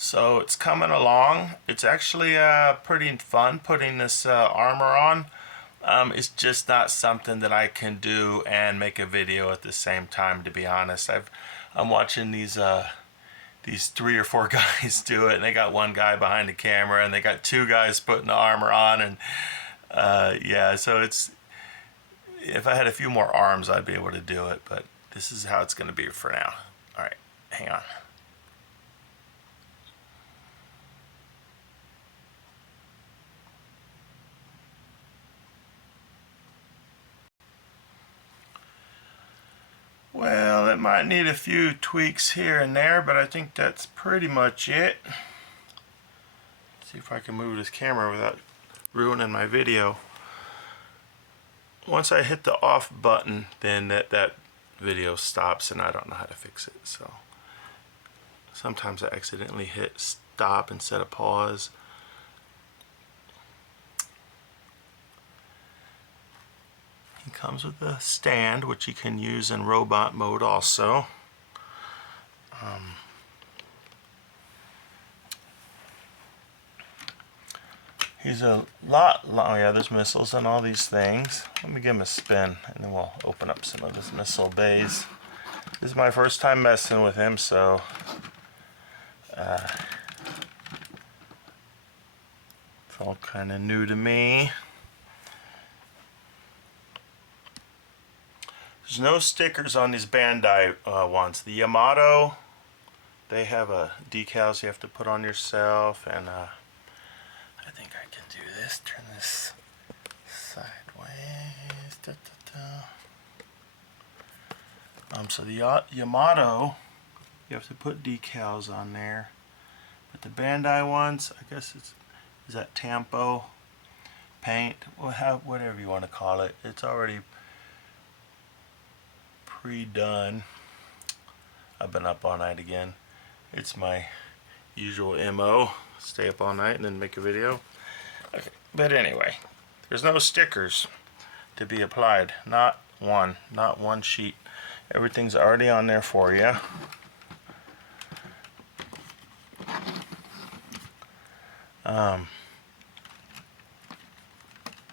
So it's coming along. It's actually pretty fun putting this armor on. It's just not something that I can do and make a video at the same time, to be honest. I'm watching these 3 or 4 guys do it, and they got one guy behind the camera and they got 2 guys putting the armor on, and yeah, so it's, if I had a few more arms I'd be able to do it, but this is how it's going to be for now. Alright, hang on. Well, it might need a few tweaks here and there, but I think that's pretty much it. Let's see if I can move this camera without ruining my video. Once I hit the off button, then that video stops and I don't know how to fix it. So sometimes I accidentally hit stop instead of pause. It comes with a stand, which you can use in robot mode also. He's a lot long. Oh yeah, there's missiles and all these things. Let me give him a spin and then we'll open up some of his missile bays. This is my first time messing with him, so it's all kind of new to me. There's no stickers on these Bandai ones. The Yamato, they have decals you have to put on yourself, and I think I can do this. Turn this sideways. So the Yamato, you have to put decals on there, but the Bandai ones, I guess is that Tampo paint, whatever you want to call it. It's already pre-done. I've been up all night again. It's my usual MO. Stay up all night and then make a video. Okay, but anyway, there's no stickers to be applied. Not one sheet. Everything's already on there for you. I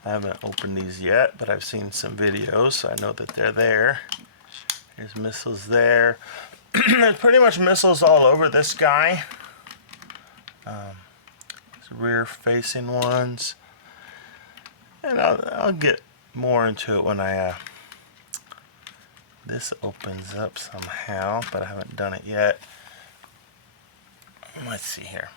haven't opened these yet, but I've seen some videos, so I know that they're there. There's missiles there. There's pretty much missiles all over this guy. Rear-facing ones, and I'll get more into it when this opens up somehow, but I haven't done it yet. Let's see here.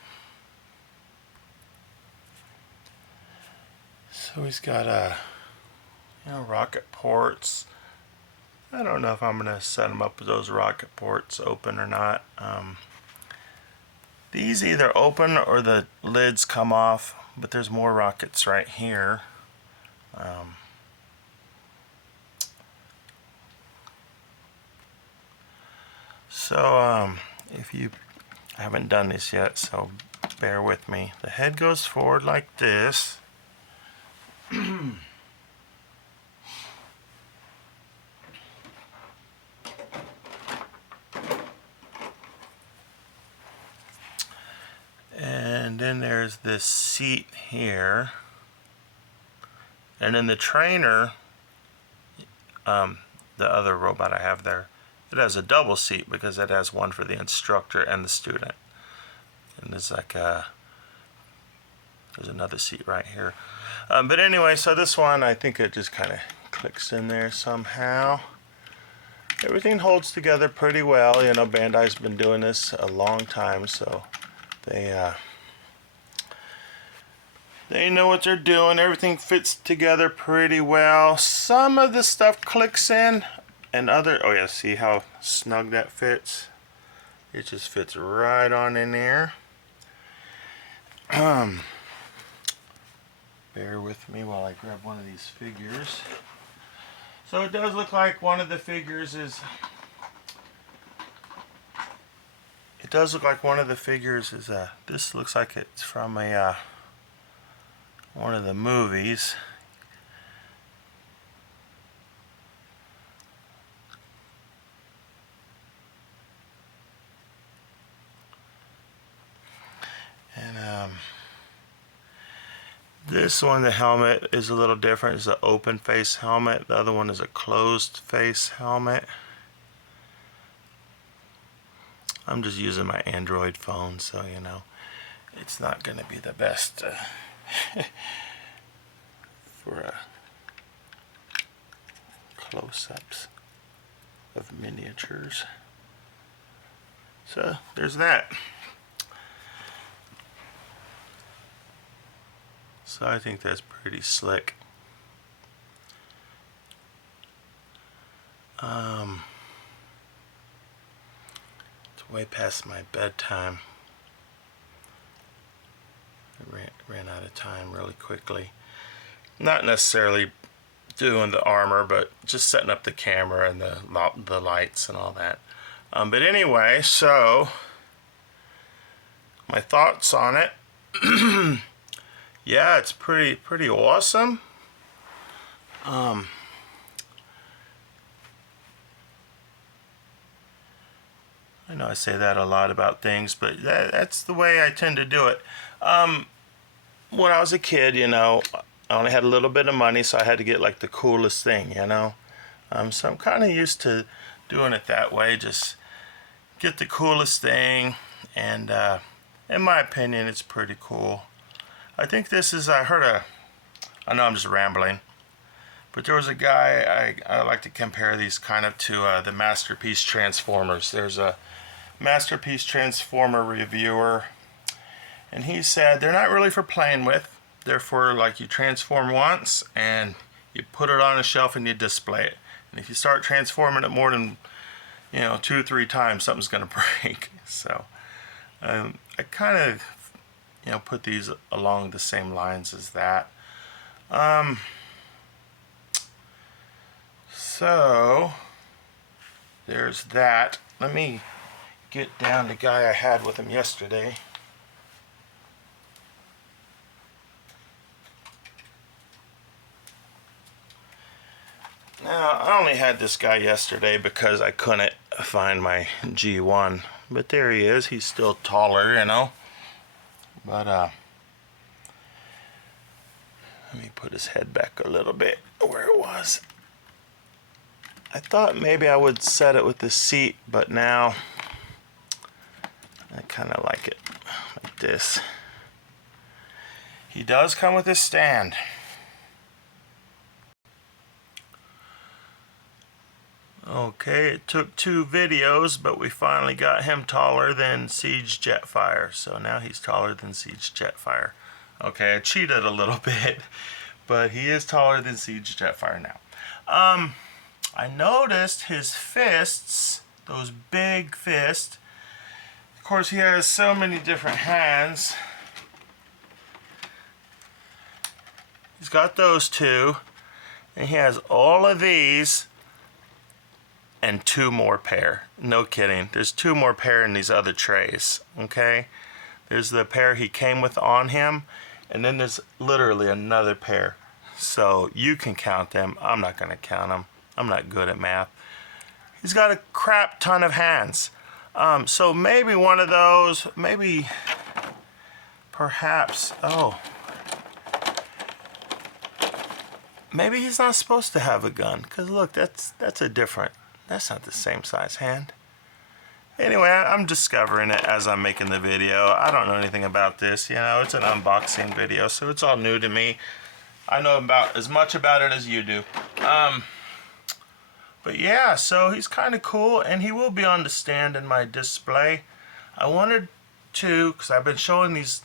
So he's got rocket ports. I don't know if I'm gonna set them up with those rocket ports open or not. These either open or the lids come off, but there's more rockets right here. If you haven't done this yet, so bear with me. The head goes forward like this. And then there's this seat here, and then the trainer, the other robot I have there, it has a double seat because it has one for the instructor and the student. And there's like there's another seat right here. But anyway, so this one, I think it just kind of clicks in there somehow. Everything holds together pretty well. You know, Bandai's been doing this a long time, so they know what they're doing. Everything fits together pretty well. Some of the stuff clicks in, and oh yeah, see how snug that fits? It just fits right on in there. Bear with me while I grab one of these figures. So it does look like one of the figures is this looks like it's from one of the movies. This one, the helmet is a little different. It's an open face helmet. The other one is a closed face helmet. I'm just using my Android phone, so you know, it's not going to be the best for close-ups of miniatures. So there's that. So I think that's pretty slick. It's way past my bedtime. I ran out of time really quickly. Not necessarily doing the armor, but just setting up the camera and the lights and all that. But anyway, so my thoughts on it. Yeah, it's pretty awesome. I know I say that a lot about things, but that's the way I tend to do it. When I was a kid, you know, I only had a little bit of money, so I had to get like the coolest thing, you know. So I'm kind of used to doing it that way, just get the coolest thing, and in my opinion, it's pretty cool. I think this is, I know I'm just rambling, but there was a guy, I like to compare these kind of to the Masterpiece Transformers. There's a Masterpiece Transformer reviewer, and he said they're not really for playing with. They're for, like, you transform once and you put it on a shelf and you display it. And if you start transforming it more than, you know, 2 or 3 times, something's gonna break. So I kind of, you know, put these along the same lines as that. So there's that. Let me get down the guy I had with him yesterday. Now, I only had this guy yesterday because I couldn't find my G1, but there he is. He's still taller, you know. But let me put his head back a little bit where it was. I thought maybe I would set it with the seat, but now I kind of like it like this. He does come with his stand. Okay, it took 2 videos, but we finally got him taller than Siege Jetfire. So now he's taller than Siege Jetfire. Okay, I cheated a little bit, but he is taller than Siege Jetfire now. I noticed his fists, those big fists. Of course, he has so many different hands. He's got those 2, and he has all of these. And 2 more pair. No kidding. There's 2 more pair in these other trays. Okay? There's the pair he came with on him. And then there's literally another pair. So you can count them. I'm not going to count them. I'm not good at math. He's got a crap ton of hands. So maybe one of those. Maybe. Perhaps. Oh. Maybe he's not supposed to have a gun. Because look, that's a different. That's not the same size hand. Anyway, I'm discovering it as I'm making the video. I don't know anything about this, you know. It's an unboxing video, so it's all new to me. I know about as much about it as you do. But yeah, so he's kind of cool, and he will be on the stand in my display. I wanted to, because I've been showing these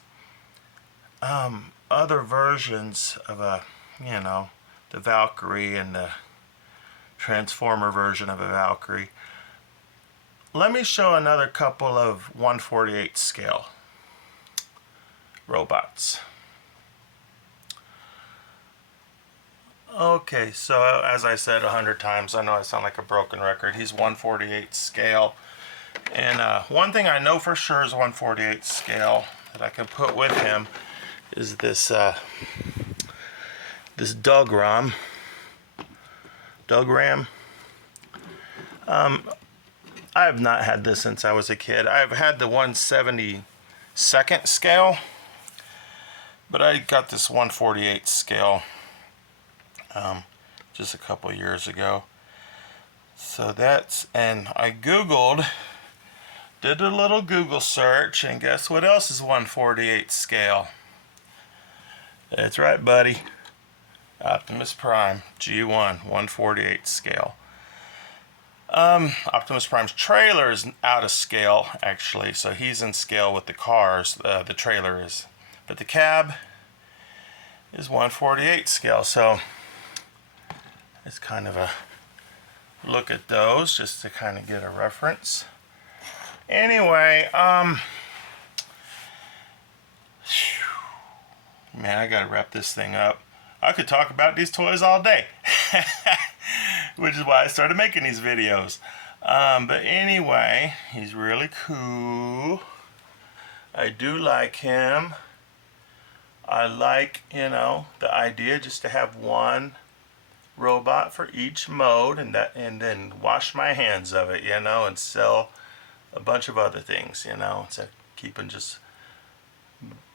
other versions of you know, the Valkyrie and the Transformer version of a Valkyrie. Let me show another couple of 1/48 scale robots. Okay, so as I said 100 times, I know I sound like a broken record. He's 1/48 scale. And one thing I know for sure is 1/48 scale that I can put with him is this this Dogram. I have not had this since I was a kid. I've had the 1/72 scale, But I got this 1/48 scale just a couple years ago. So that's, and I Googled, did a little Google search, and guess what else is 1/48 scale? That's right, buddy. Optimus Prime G1 1/48 scale. Optimus Prime's trailer is out of scale, actually, so he's in scale with the cars, the trailer is. But the cab is 1/48 scale, so it's kind of a look at those just to kind of get a reference. Anyway, man, I gotta wrap this thing up. I could talk about these toys all day, which is why I started making these videos. But anyway, he's really cool. I do like him. I like, you know, the idea just to have one robot for each mode, and then wash my hands of it, you know, and sell a bunch of other things, you know, instead of keeping just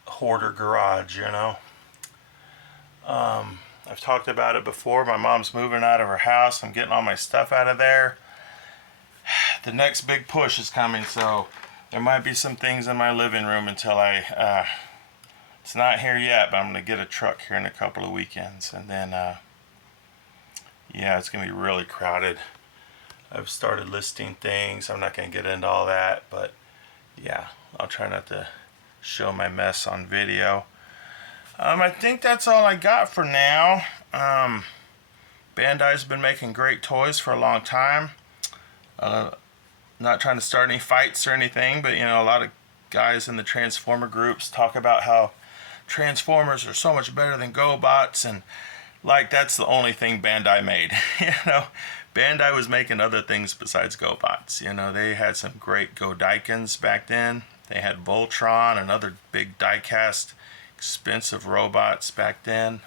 hoarder garage, you know. I've talked about it before. My mom's moving out of her house. I'm getting all my stuff out of there. The next big push is coming, so there might be some things in my living room until I it's not here yet, but I'm gonna get a truck here in a couple of weekends, and then yeah, it's gonna be really crowded. I've started listing things. I'm not gonna get into all that, but yeah, I'll try not to show my mess on video. I think that's all I got for now. Bandai's been making great toys for a long time. Not trying to start any fights or anything, but you know, a lot of guys in the Transformer groups talk about how Transformers are so much better than GoBots, and like that's the only thing Bandai made. You know, Bandai was making other things besides GoBots. You know, they had some great Godaikins back then. They had Voltron and other big die-cast expensive robots back then.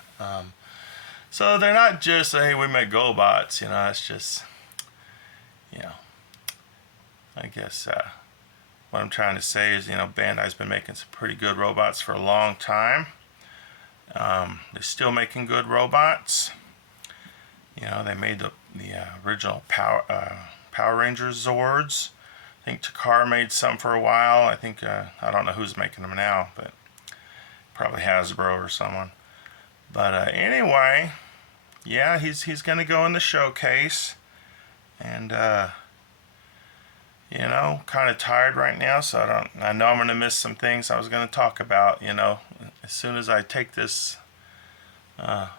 So they're not just, hey, we make GoBots, you know, it's just, you know, I guess what I'm trying to say is, you know, Bandai's been making some pretty good robots for a long time. They're still making good robots. You know, they made the original Power Rangers Zords. I think Takara made some for a while. I think, I don't know who's making them now, but probably Hasbro or someone. But anyway, yeah, he's gonna go in the showcase, and you know, kind of tired right now, so I know I'm gonna miss some things I was gonna talk about. You know, as soon as I take this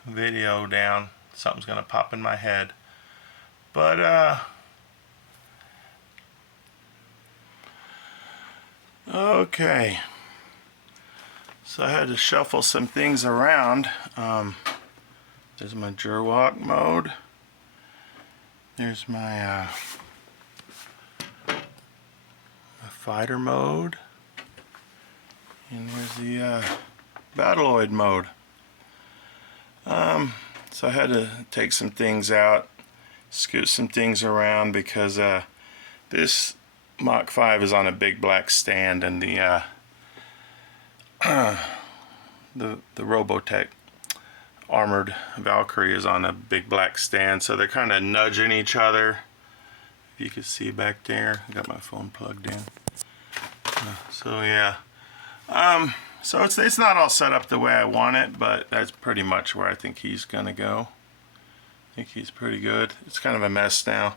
video down, something's gonna pop in my head. But okay. So I had to shuffle some things around. There's my Gerwalk mode. There's my fighter mode. And there's the Battleoid mode. So I had to take some things out, scoot some things around, because this Mach 5 is on a big black stand, and the Robotech armored Valkyrie is on a big black stand, so they're kind of nudging each other. If you can see back there, I got my phone plugged in. So yeah, so it's not all set up the way I want it, but that's pretty much where I think he's gonna go. I think he's pretty good. It's kind of a mess now.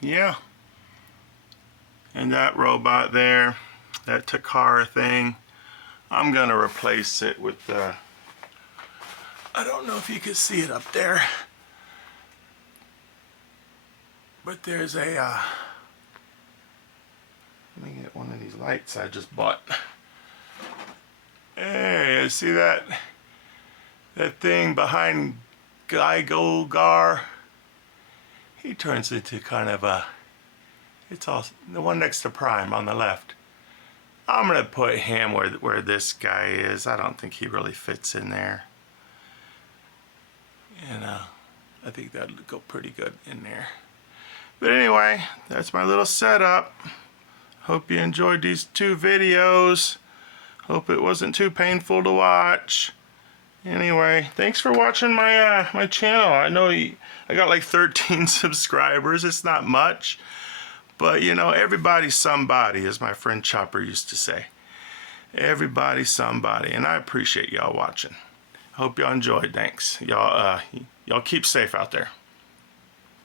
Yeah, and that robot there, that Takara thing, I'm gonna replace it with the, I don't know if you can see it up there, but there's a let me get one of these lights I just bought. Hey, you see that thing behind Guy Golgar? He turns into kind of a, it's all the one next to Prime on the left. I'm gonna put him where this guy is. I don't think he really fits in there. And I think that'd go pretty good in there. But anyway, that's my little setup. Hope you enjoyed these two videos. Hope it wasn't too painful to watch. Anyway, thanks for watching my my channel. I know I got like 13 subscribers. It's not much, but you know, everybody's somebody, as my friend Chopper used to say. Everybody's somebody, and I appreciate y'all watching. Hope y'all enjoyed. Thanks. Y'all keep safe out there.